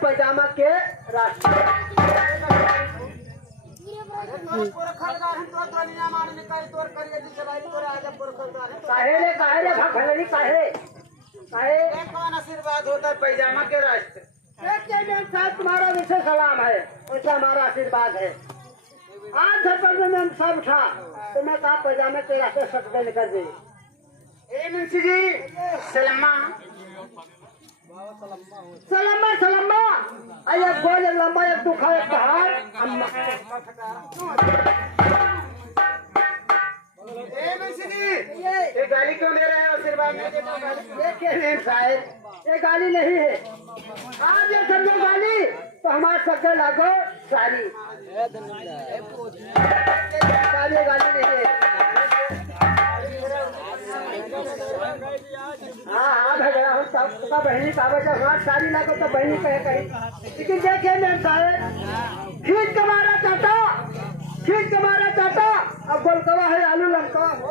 पजामा के रास्ते आशीर्वाद होता है पैजामा के रास्ते। तुम्हारा विशेष सलाम है, वैसा हमारा आशीर्वाद है। आज में सब उठा तो मैं कहा पैजामे के रास्ते सकते निकल दी। मुंशी जी सलम्मा सलम्मा सलम्मा एक गोल एक लंबा एक दुखा एक पहाड़ अम्मा। मुंशी जी ये गाली क्यों दे रहे हैं? आशीर्वाद नहीं देता ये शायद ये गाली नहीं है। आज ये समझो गाली तो हमारे सबसे लागो सारी गाली नहीं है। हाँ झगड़ा हो सबका बहनी का बचा हमारा सारी लागो तो बहनी कहे कहीं। लेकिन देखिए मैम साहब खींच के मारा चाहता अब गोलकवा है आलू लमकवा हो